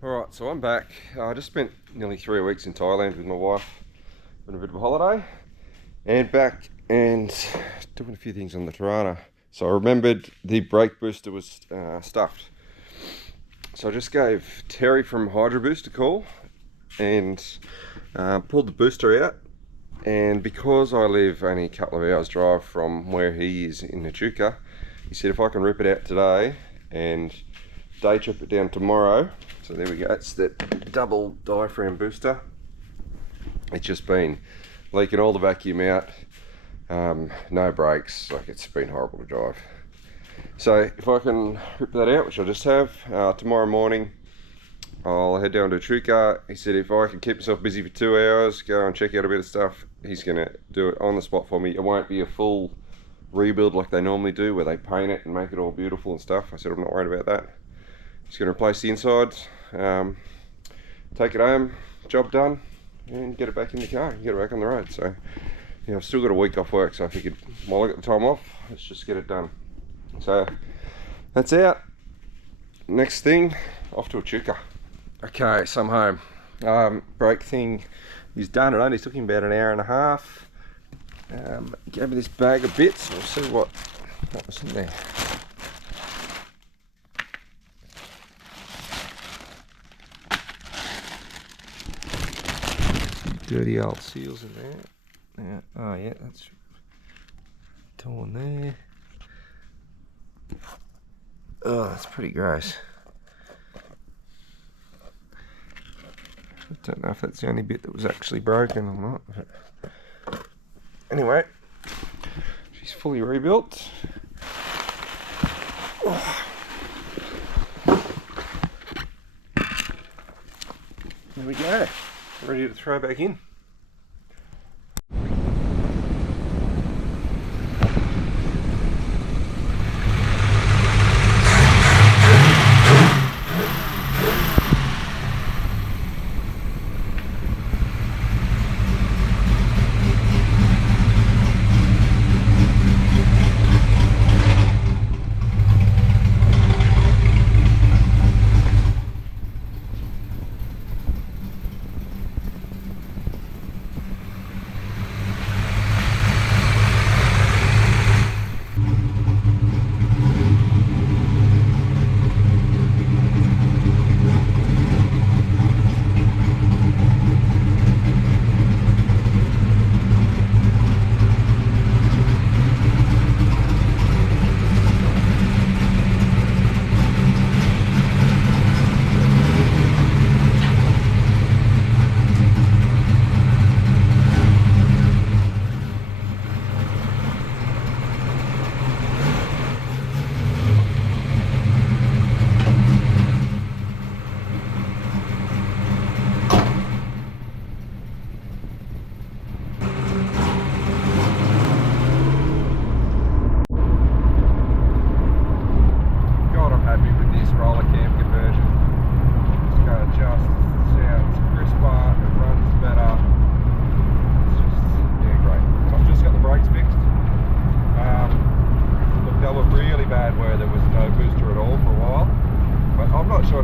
Alright, so I'm back. I just spent nearly 3 weeks in Thailand with my wife on a bit of a holiday, and back and doing a few things on the Torana. So I remembered the brake booster was stuffed. So I just gave Terry from Hydro Boost a call and pulled the booster out. And because I live only a couple of hours drive from where he is in Echuca, he said if I can rip it out today and day trip it down tomorrow. So there we go, it's that double diaphragm booster. It's just been leaking all the vacuum out, no brakes, like it's been horrible to drive. So if I can rip that out, which I just have, tomorrow morning I'll head down to Echuca. He said if I can keep myself busy for 2 hours, go and check out a bit of stuff, he's gonna do it on the spot for me. It won't be a full rebuild like they normally do, where they paint it and make it all beautiful and stuff. I said I'm not worried about that. He's gonna replace the insides, take it home, job done, and get it back in the car and get it back on the road. So yeah, I've still got a week off work, so I figured while I got the time off, let's just get it done. So that's out. Next thing, off to Echuca. Okay, so I'm home. Brake thing is done. It only took him about an hour and a half. Gave me this bag of bits. We'll see what was in there. Dirty old seals in there. Yeah. Oh yeah, that's torn there. Oh, that's pretty gross. I don't know if that's the only bit that was actually broken or not. But anyway, she's fully rebuilt. Oh. There we go. Ready to throw back in.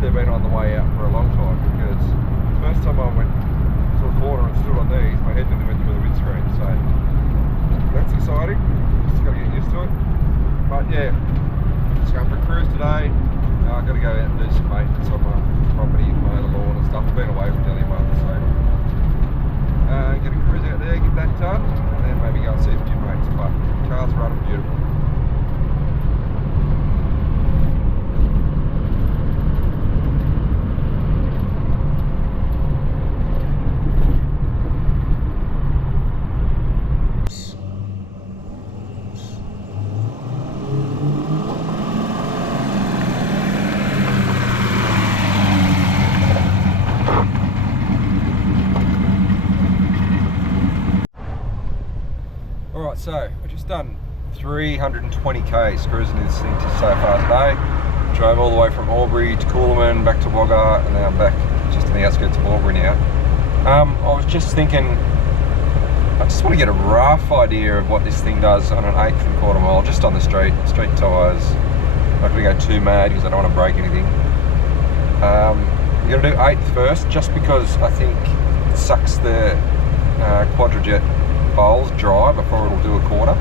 They've been on the way out for a long time, because the first time I went to a corner and stood on these, my head nearly went through the windscreen, so that's exciting. Just got to get used to it. But yeah, just going for a cruise today. I've got to go out and do some maintenance on my property, mow the lawn and stuff. I've been away for nearly a month, so get a cruise out there, get that done, and then maybe go and see a few mates. But the car's running beautiful. So I've just done 320 k's cruising this thing so far today. Drove all the way from Albury to Coolaman, back to Wagga, and then I'm back just on the outskirts of Albury now. I was just thinking, I just want to get a rough idea of what this thing does on an 8.25 mile, just on the street tyres. I'm not going to go too mad because I don't want to break anything. You're going to do 1/8 first, just because I think it sucks the quadrajet bowls dry before it'll do a 1/4.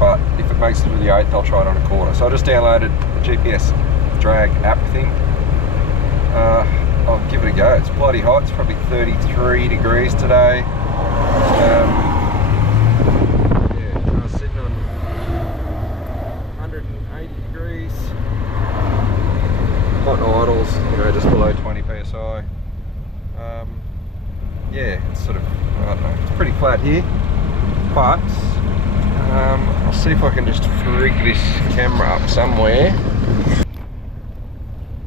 But if it makes it to the 1/8, I'll try it on a 1/4. So I just downloaded the GPS drag app thing. I'll give it a go. It's bloody hot. It's probably 33 degrees today. Yeah, I was sitting on 180 degrees. Hot idles, you know, just below 20 psi. Yeah, it's sort of, I don't know, it's pretty flat here, but I'll see if I can just rig this camera up somewhere.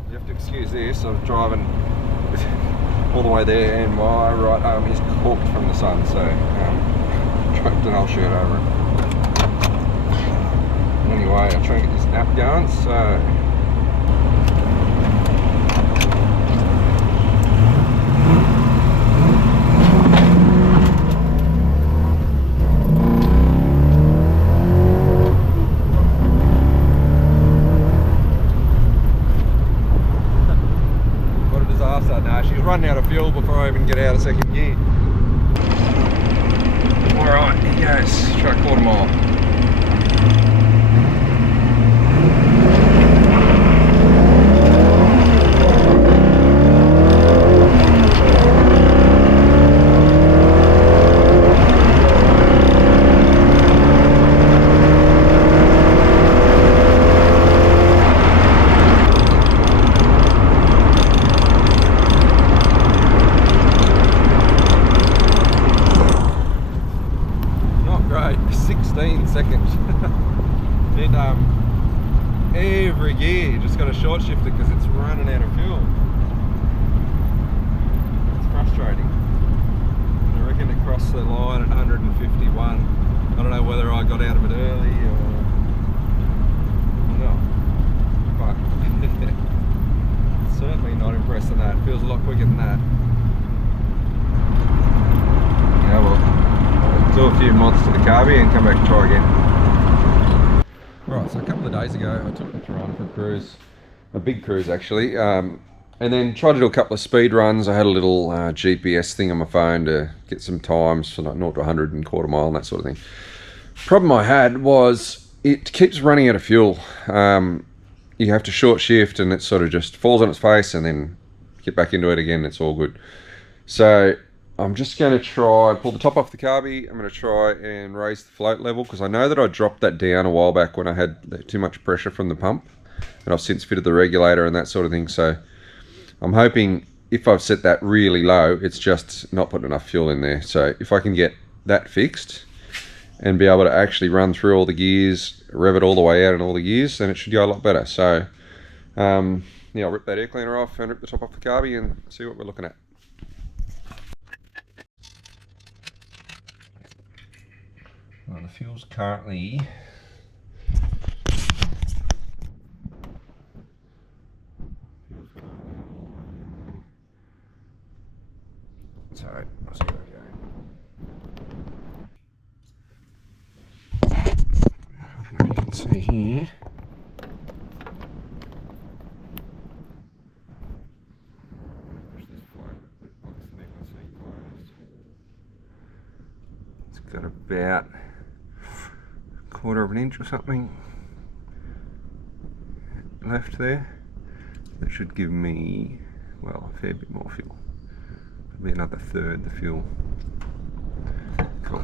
You have to excuse this, I'm driving all the way there and my right arm is corked from the sun, so draped an old shirt over it. Anyway, I'll try and get this app going, so running out of fuel before I even get out of second gear. Alright, here goes. Try a 1/4 mile. Every gear you just got to short shift it because it's running out of fuel. It's frustrating. And I reckon it crossed the line at 151. I don't know whether I got out of it early or not, but certainly not impressed with that. It feels a lot quicker than that. Yeah, well, I'll do a few mods to the carby and come back and try again. Right, so a couple of days ago I took the Torana for a cruise, a big cruise actually, and then tried to do a couple of speed runs. I had a little GPS thing on my phone to get some times for like 0 to 100 and 1/4 mile and that sort of thing. Problem I had was it keeps running out of fuel. You have to short shift and it sort of just falls on its face and then get back into it again, it's all good. So I'm just going to try, pull the top off the carby. I'm going to try and raise the float level because I know that I dropped that down a while back when I had too much pressure from the pump, and I've since fitted the regulator and that sort of thing. So I'm hoping if I've set that really low, it's just not putting enough fuel in there. So if I can get that fixed and be able to actually run through all the gears, rev it all the way out in all the gears, then it should go a lot better. So yeah, I'll rip that air cleaner off and rip the top off the carby and see what we're looking at. Well, the fuel's currently sorry, I'll see where I go. You can see here. It's got about 1/4 of an inch or something left there. That should give me, well, a fair bit more fuel. It'll be another 1/3 the fuel. Cool.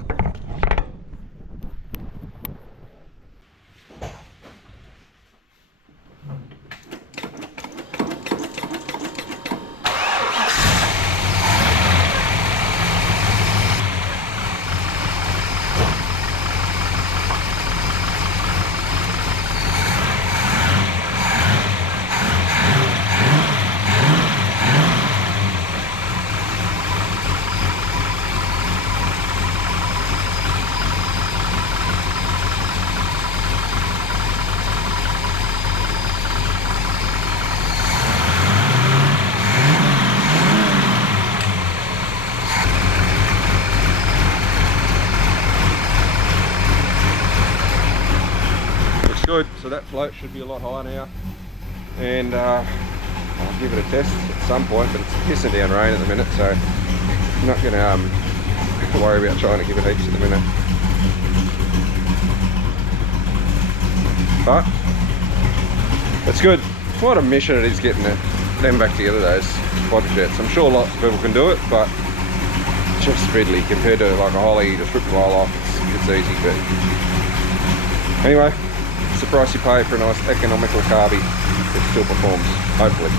Good, so that float should be a lot higher now, and I'll give it a test at some point, but it's pissing down rain at the minute, so I'm not going to worry about trying to give it heaps at the minute. But it's good. What a mission it is getting them back together, those quadrajets. I'm sure lots of people can do it, but just speedily compared to like a Holly to strip the roll off, it's easy. But anyway, it's the price you pay for a nice economical carby that still performs, hopefully.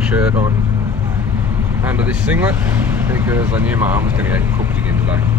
Shirt on under this singlet because I knew my arm was going to get cooked again today.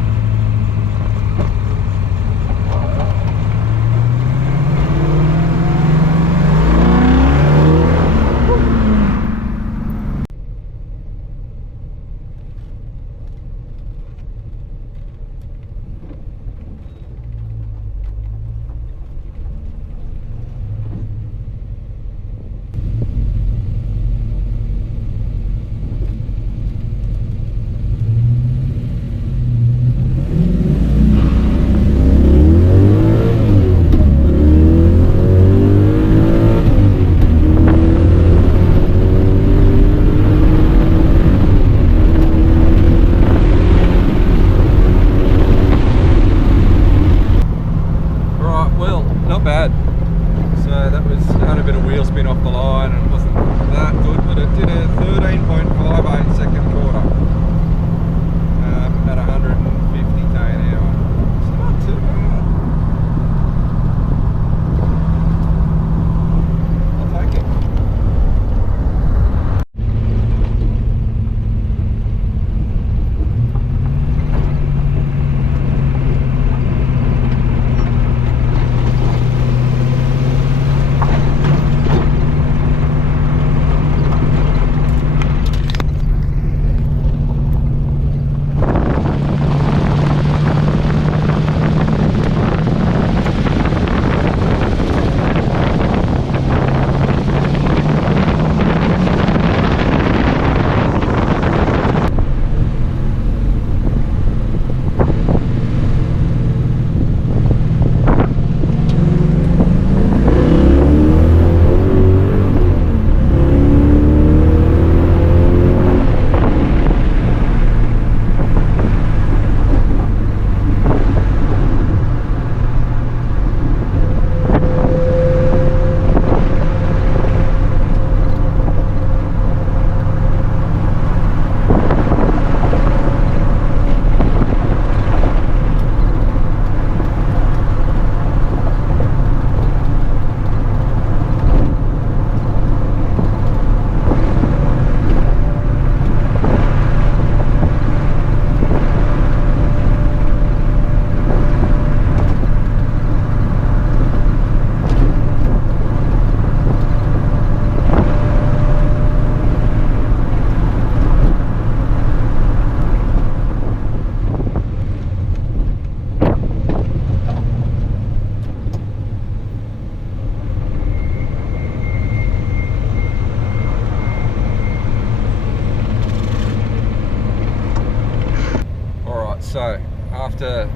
after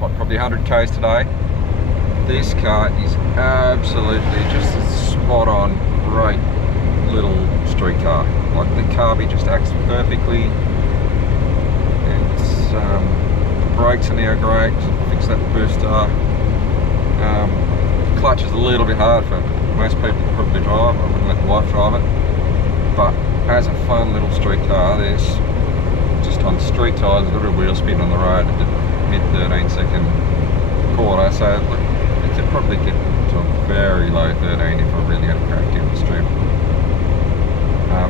what, probably 100 k's today, this car is absolutely just a spot on, great little street car. Like the carby just acts perfectly. It's the brakes are now great. Fix that booster. Clutch is a little bit hard for most people to probably drive. I wouldn't let the wife drive it, but as a fun little street car, there's just on street tyres, a little bit of wheel spin on the road at the mid 13-second quarter, so look, it could probably get to a very low 13 if I really had a crack down the strip.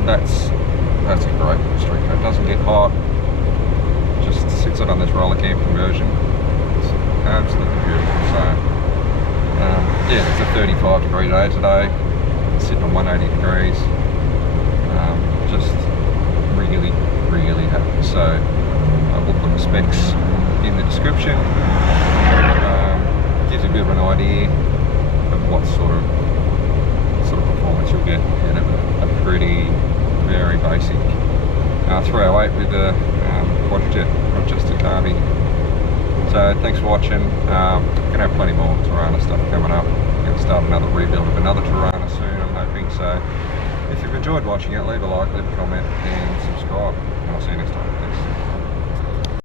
That's a great little street car. It doesn't get hot, just sits it on this roller cam conversion. It's absolutely beautiful. So yeah, it's a 35-degree day today. It's sitting on 180 degrees. Just really happy. So I will put the specs in the description. Gives you a bit of an idea of what sort of performance you'll get out of a pretty, very basic 308 with a quadrajet Rochester carby. So thanks for watching. Gonna have plenty more Torana stuff coming up. Gonna start another rebuild of another Torana soon, I'm hoping. So if you've enjoyed watching it, leave a like, leave a comment and subscribe, and I'll see you next time.